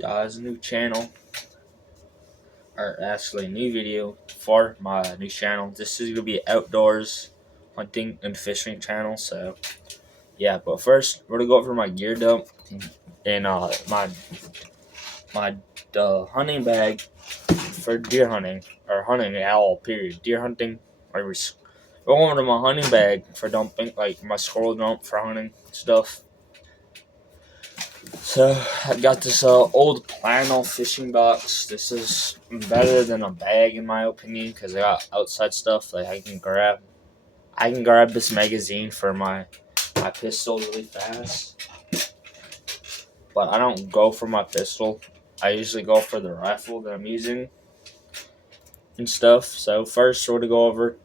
Guys, a new channel, or actually a new video for my new channel. This is gonna be an outdoors hunting and fishing channel. So yeah, but first we're gonna go over my gear dump and my hunting bag for deer hunting or hunting at all. Period. Deer hunting. Go over to my hunting bag for dumping, like my squirrel dump for hunting stuff. So I got this old flannel fishing box. This is better than a bag in my opinion because I got outside stuff like I can grab. I can grab this magazine for my pistol really fast, but I don't go for my pistol. I usually go for the rifle that I'm using and stuff. So first we're gonna go over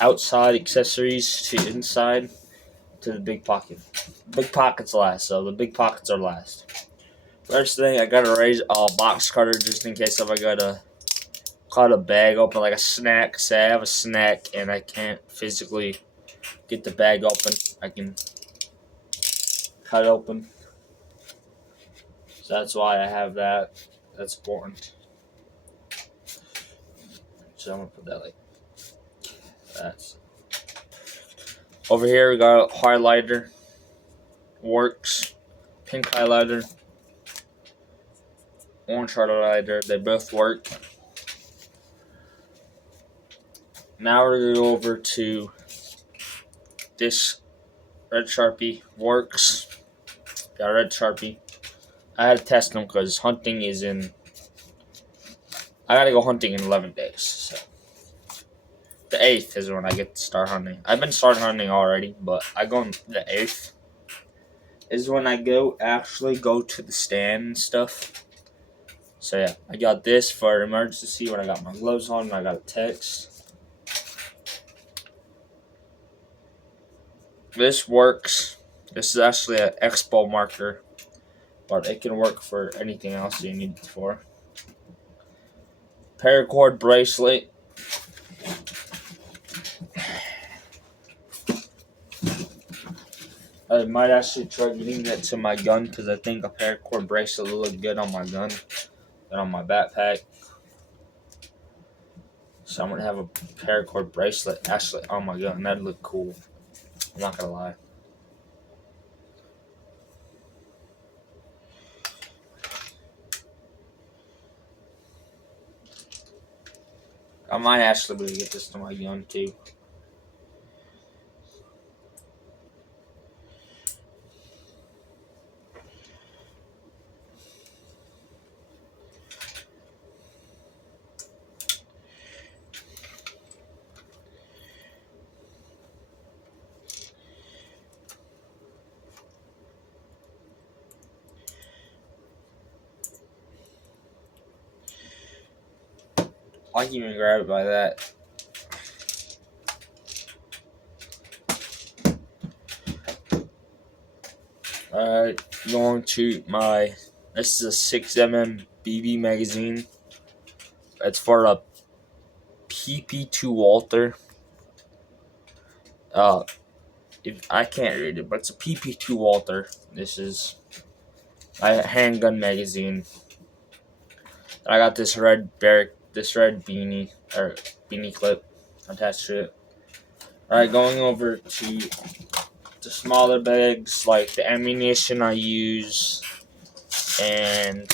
outside accessories to inside to the big pocket. Big pockets last, so the big pockets are last. First thing, I gotta raise a box cutter just in case if I gotta cut a bag open like a snack. Say I have a snack and I can't physically get the bag open, I can cut it open. So that's why I have that. That's important. So I'm gonna put that like that. Over here we got a highlighter. Works. Pink highlighter. Orange highlighter. They both work. Now we're gonna go over to this red Sharpie. Works. Got a red Sharpie. I had to test them because hunting is in. I gotta go hunting in 11 days. So the 8th is when I get to start hunting. I've been starting hunting already, but I go on the 8th is when I actually go to the stand and stuff. So yeah, I got this for emergency when I got my gloves on and I got a text. This works. This is actually an expo marker, but it can work for anything else you need it for. Paracord bracelet. I might actually try getting that to my gun because I think a paracord bracelet will look good on my gun and on my backpack. So I'm gonna have a paracord bracelet actually on my gun. That'd look cool. I'm not gonna lie. I might actually be able to get this to my gun too. I can even grab it by that. Alright, going to my. This is a 6mm BB magazine. It's for a PP2 Walther. If I can't read it, but it's a PP2 Walther. This is a handgun magazine. I got this red beanie or beanie clip attached to it. Alright, going over to the smaller bags, like the ammunition I use and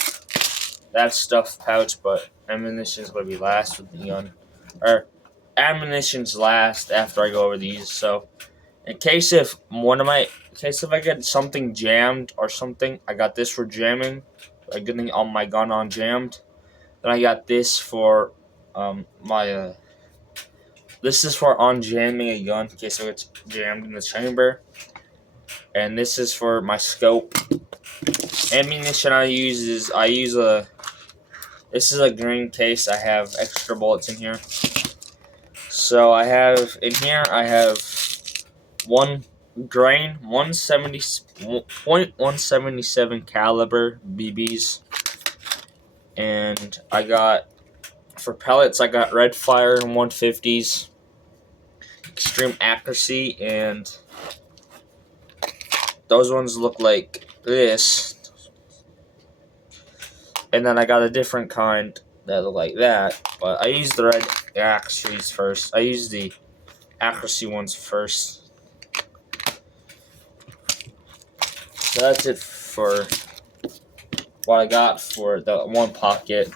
that stuff pouch, but ammunition's gonna be last with the gun. Or ammunition's last after I go over these. So in case if I get something jammed or something, I got this for jamming, like getting on my gun on jammed. Then I got this for my this is for on jamming a gun in case it gets jammed in the chamber. And this is for my scope. Ammunition this is a green case. I have extra bullets in here. So I have 1 grain, 177 caliber BBs. And I got, for pellets, I got Red Fire and 150s. Extreme accuracy, and those ones look like this. And then I got a different kind that look like that. But I used the red accuracies first. I used the accuracy ones first. So that's it for what I got for the one pocket.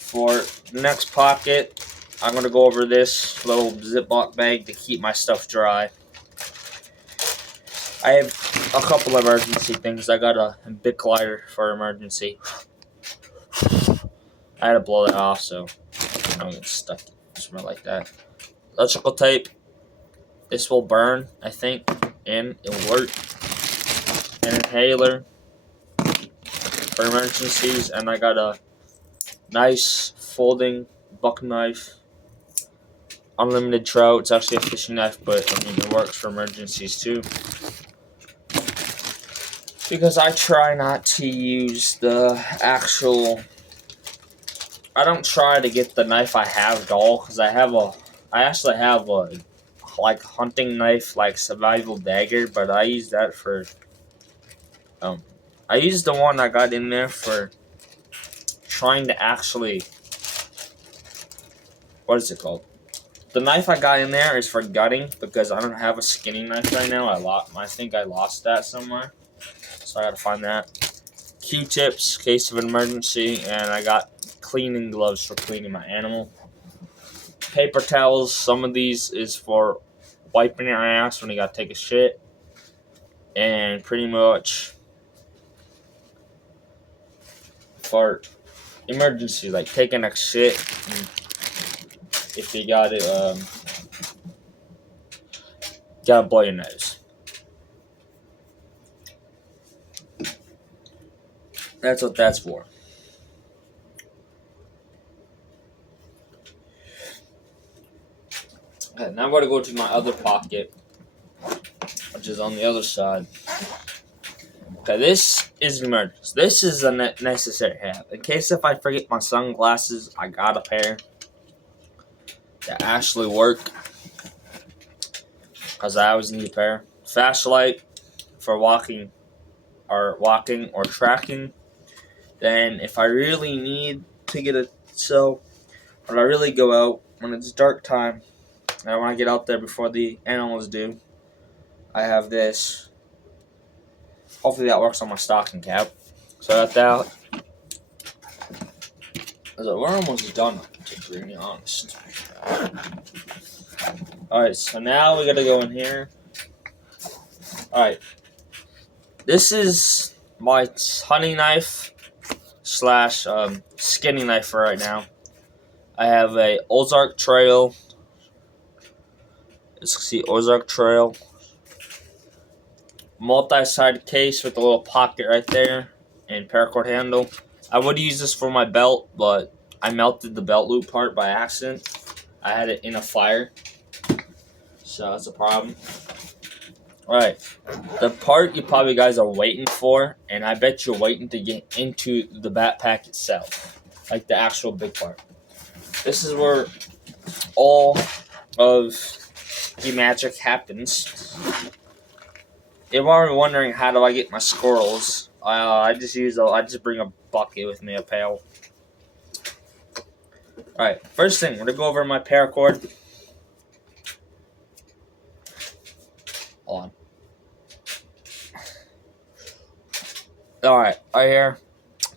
For the next pocket, I'm going to go over this little Ziploc bag to keep my stuff dry. I have a couple of emergency things. I got a Bic lighter for emergency. I had to blow that off so I don't get stuck. Smell like that. Electrical tape. This will burn, I think, and it will work. An inhaler for emergencies, and I got a nice folding buck knife. Unlimited trout. It's actually a fishing knife, but I mean it works for emergencies too. Because I try not to use the actual. I don't try to get the knife I have dull, because I actually have a like hunting knife, like survival dagger, but I use that for. I used the one I got in there for trying to actually. What is it called? The knife I got in there is for gutting, because I don't have a skinning knife right now. I think I lost that somewhere, so I gotta find that. Q-tips, case of an emergency, and I got cleaning gloves for cleaning my animal. Paper towels. Some of these is for wiping your ass when you gotta take a shit, and pretty much for emergency, like taking a shit. If you gotta blow your nose. That's what that's for. Okay, now I'm going to go to my other pocket, which is on the other side. Okay, this is emergency. This is a necessary have. In case if I forget my sunglasses, I got a pair that actually work, because I always need a pair. Flashlight for walking or tracking. Then if I really need to get when I really go out, when it's dark time, and I want to get out there before the animals do, I have this. Hopefully that works on my stocking cap. So I got that. We're almost done, to be really honest. Alright, so now we gotta go in here. Alright. This is my hunting knife / skinning knife for right now. I have a Ozark Trail. Let's see, Ozark Trail. Multi-side case with a little pocket right there and paracord handle. I would use this for my belt, but I melted the belt loop part by accident. I had it in a fire, so that's a problem. Alright, the part you probably guys are waiting for, and I bet you're waiting to get into the backpack itself, like the actual big part. This is where all of the magic happens. If you're already wondering how do I get my squirrels, I just bring a bucket with me, a pail. Alright, first thing, we're gonna go over my paracord. Hold on. Alright, right here,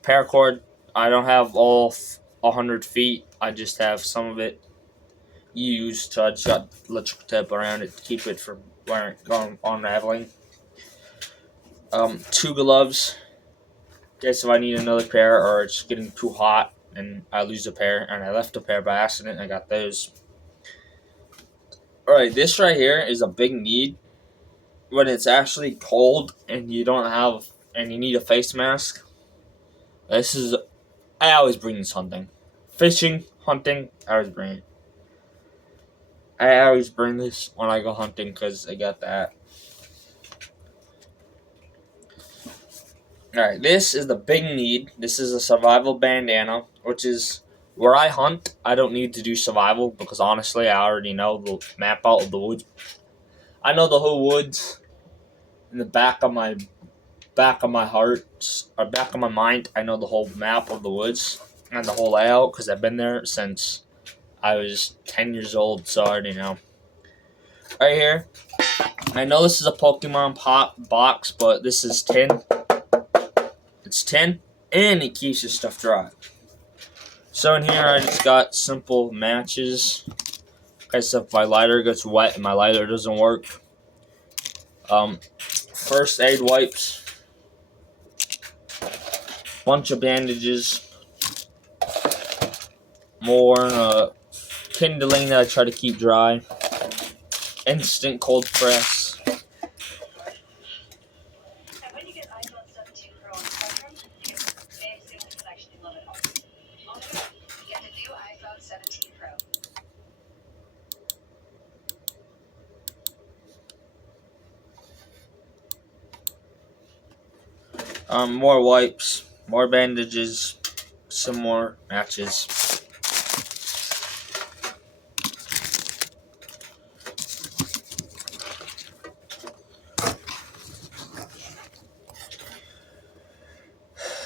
paracord. I don't have all 100 feet. I just have some of it used. So I just got electrical tape around it to keep it from unraveling. 2 gloves. In case if I need another pair or it's getting too hot and I lose a pair, and I left a pair by accident. I got those. Alright, this right here is a big need when it's actually cold and you need a face mask. I always bring this hunting. Fishing, hunting, I always bring it. I always bring this when I go hunting because I got that. Alright, this is the big need. This is a survival bandana, which is where I hunt. I don't need to do survival because honestly, I already know the map out of the woods. I know the whole woods in the back of my heart or back of my mind. I know the whole map of the woods and the whole layout because I've been there since I was 10 years old. So I already know. Right here, I know this is a Pokemon pop box, but this is tin. It's tin, and it keeps your stuff dry. So in here, I just got simple matches. Because if my lighter gets wet and my lighter doesn't work. First aid wipes. Bunch of bandages. More kindling that I try to keep dry. Instant cold press. More wipes, more bandages, some more matches.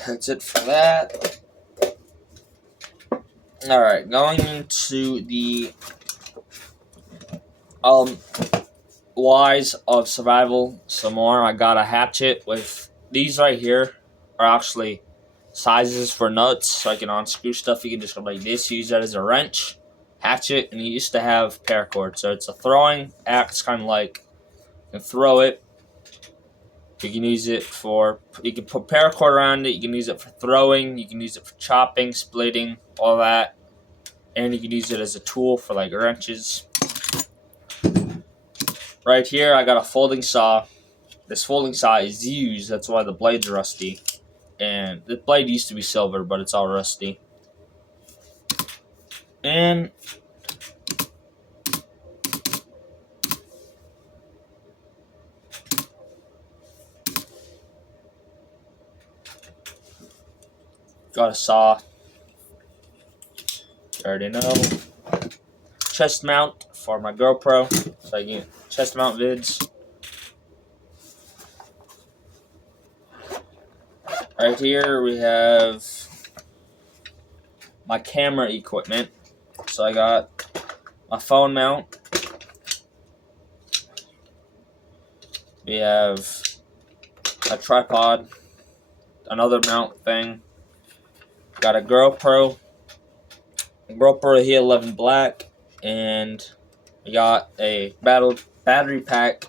That's it for that. Alright, going into the whys of survival some more. I got a hatchet with these right here are actually sizes for nuts, so I can unscrew stuff. You can just go like this, use that as a wrench, hatchet, and you used to have paracord. So it's a throwing axe, kind of like you can throw it. You can use it for, you can put paracord around it. You can use it for throwing. You can use it for chopping, splitting, all that. And you can use it as a tool for like wrenches. Right here, I got a folding saw. This folding saw is used. That's why the blade's rusty. And the blade used to be silver, but it's all rusty. And got a saw. You already know. Chest mount for my GoPro, so I can chest mount vids. Right here we have my camera equipment. So I got my phone mount. We have a tripod, another mount thing. Got a GoPro He11 Black, and we got a battery pack,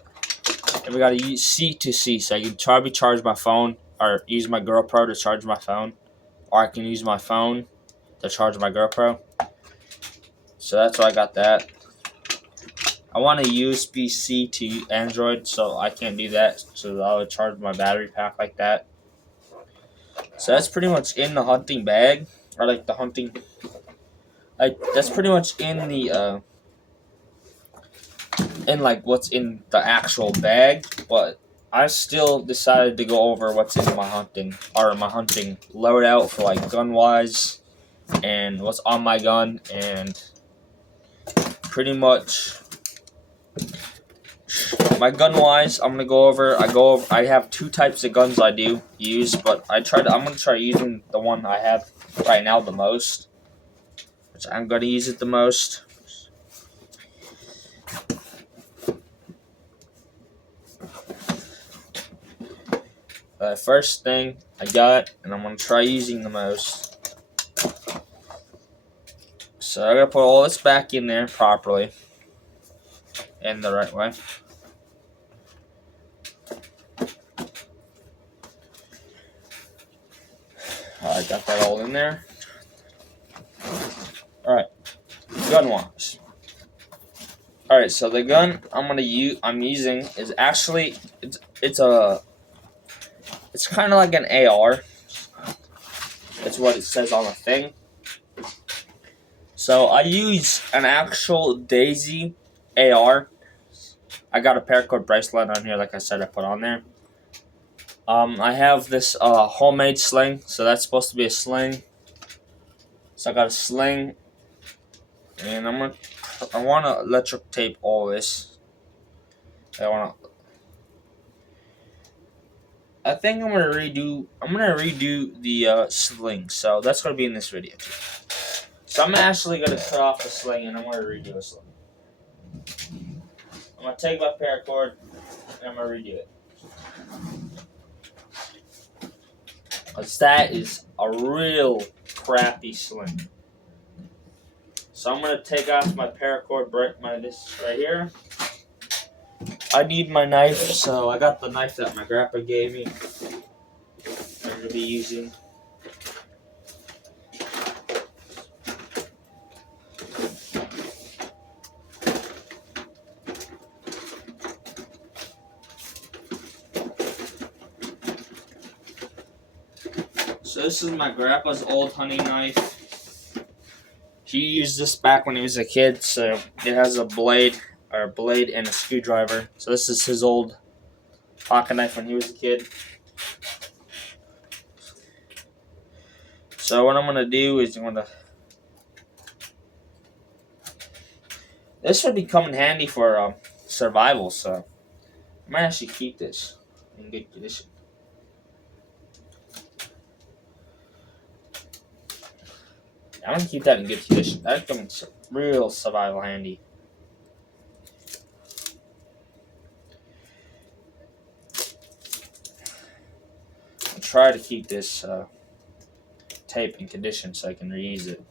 and we got a C2C, so I can probably charge my phone or use my GoPro to charge my phone, or I can use my phone to charge my GoPro. So that's why I got that. I want a USB-C to Android, so I can't do that, so I'll charge my battery pack like that. So that's pretty much in the hunting bag, or like the hunting, like that's pretty much in the in like what's in the actual bag. But I still decided to go over what's in my hunting loadout for like gun wise, and what's on my gun, and pretty much my gun wise, I'm gonna go over. I have two types of guns I do use, but I'm gonna try using the one I have right now the most, which I'm gonna use it the most. First thing I got, and I'm gonna try using the most. So I'm gonna put all this back in there properly, and the right way. I got that all in there. Alright, gun wise. Alright, so the gun I'm using is actually it's kind of like an AR. That's what it says on the thing. So I use an actual Daisy AR. I got a paracord bracelet on here, like I said, I put on there. I have this homemade sling, so that's supposed to be a sling. So I got a sling, and I want to electric tape all this. I think I'm gonna redo the sling. So that's gonna be in this video too. So I'm actually gonna cut off the sling and I'm gonna redo a sling. I'm gonna take my paracord and I'm gonna redo it. Cause that is a real crappy sling. So I'm gonna take off my paracord, this right here. I need my knife, so I got the knife that my grandpa gave me. I'm gonna be using. So this is my grandpa's old hunting knife. He used this back when he was a kid, so it has a blade and a screwdriver. So this is his old pocket knife when he was a kid. So what I'm gonna do is this would be come in handy for survival. So I might actually keep this in good condition. I'm gonna keep that in good condition. That comes real survival handy. I'll try to keep this tape in condition so I can reuse it.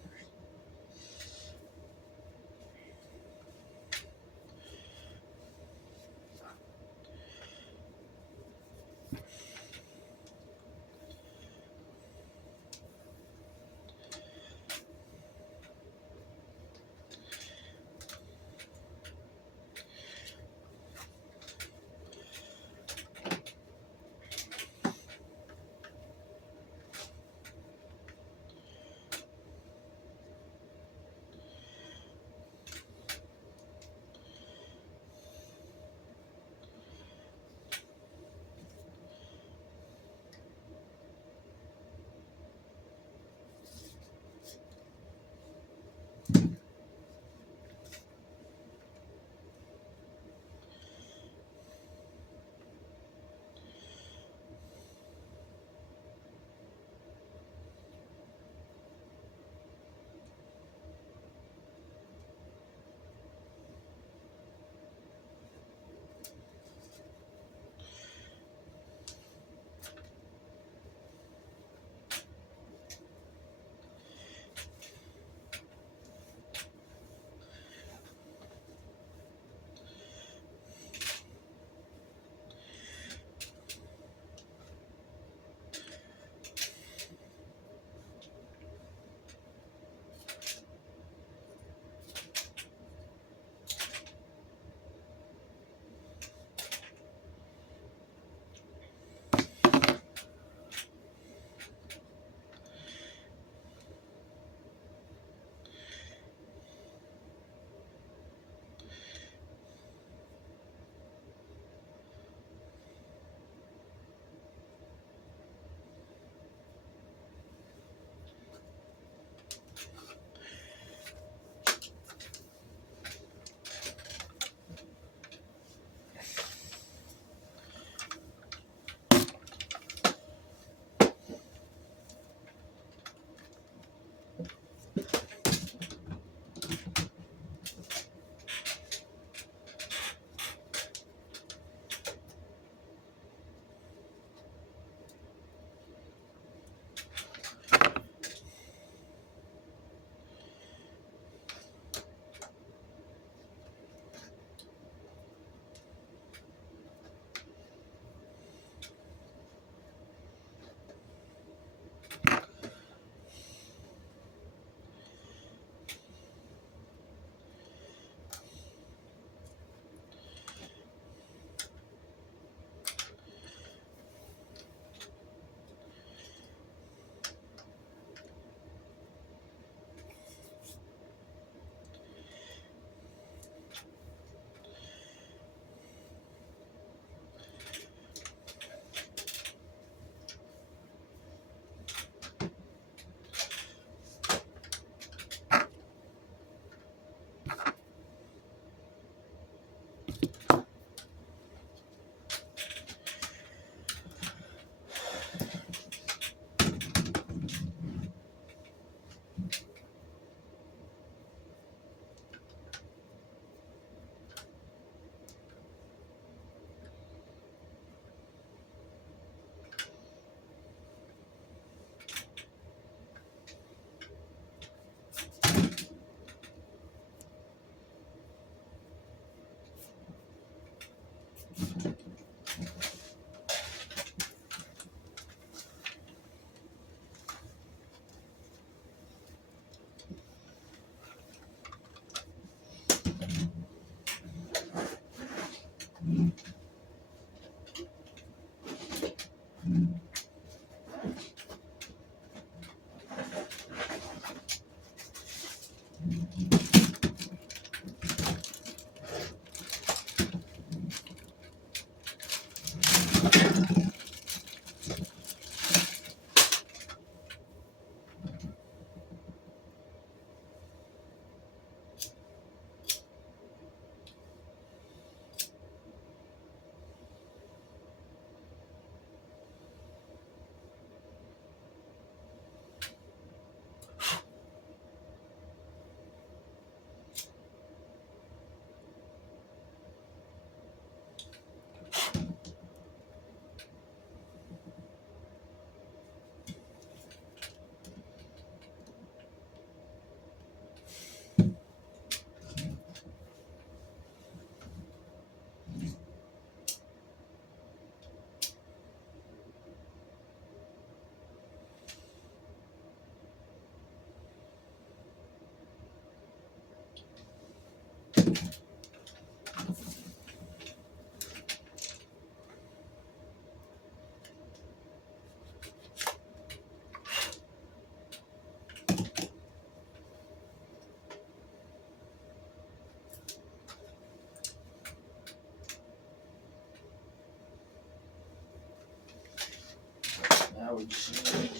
Now we just need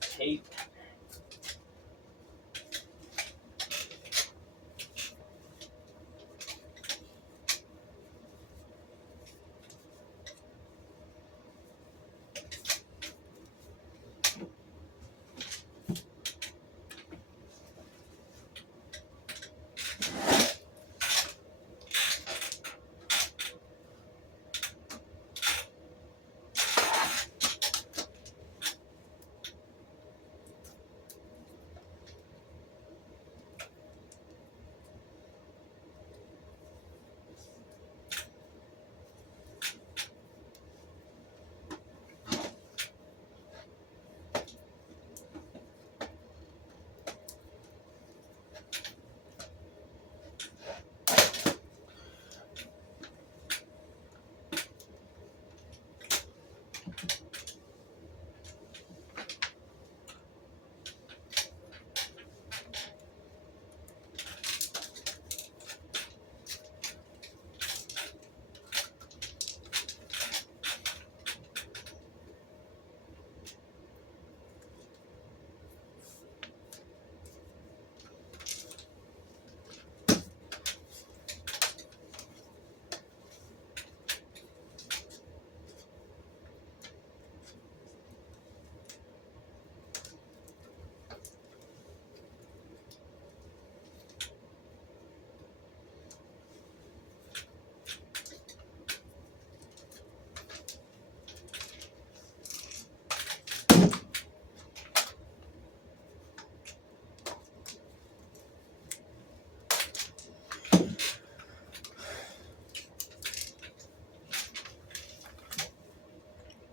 tape.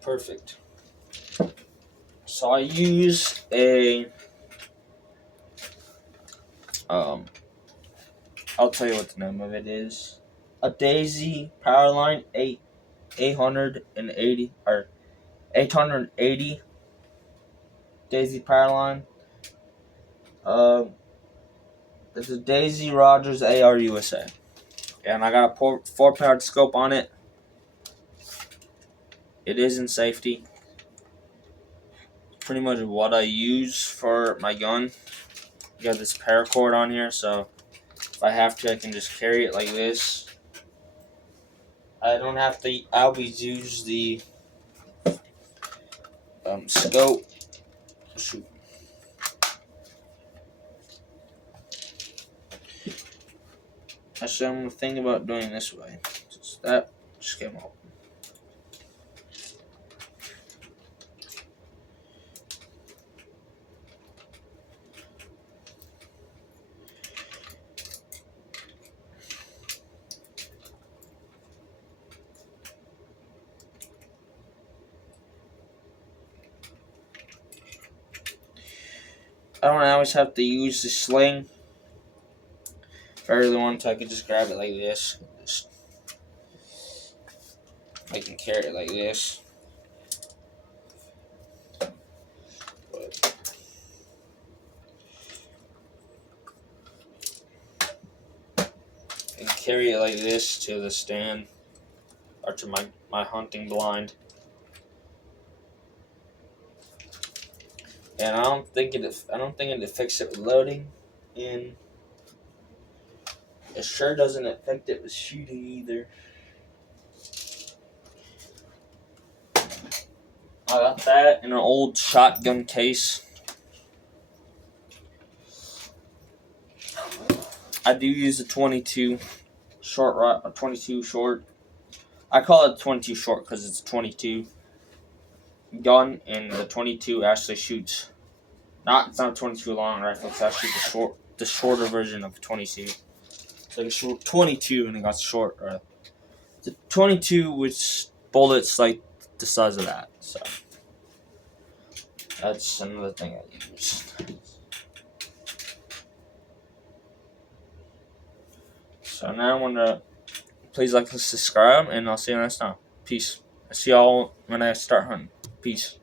Perfect. So I use I'll tell you what the name of it is. A Daisy Powerline 880 or 880 Daisy Powerline. It's a Daisy Rogers AR USA, and I got a 4-powered scope on it. It is in safety. Pretty much what I use for my gun. Got this paracord on here, so if I have to, I can just carry it like this. I don't have to. I always use the scope. Shoot. Actually, I'm thinking about doing it this way. That just came out. I don't always have to use the sling. If I really want to, I could just grab it like this. I can carry it like this. And carry it like this to the stand or to my hunting blind. And I don't think it affects it with loading, and it sure doesn't affect it with shooting either. I got that in an old shotgun case. I do use a 22 short, a 22 short. I call it 22 short because it's a 22 gun, and the 22 actually shoots. It's not a 22 long rifle. It's actually the shorter version of a 22. It's like a short 22, and it got short. The 22 with bullets like the size of that. So that's another thing I use. So now I want to please like and subscribe, and I'll see you next time. Peace. I see y'all when I start hunting. Peace.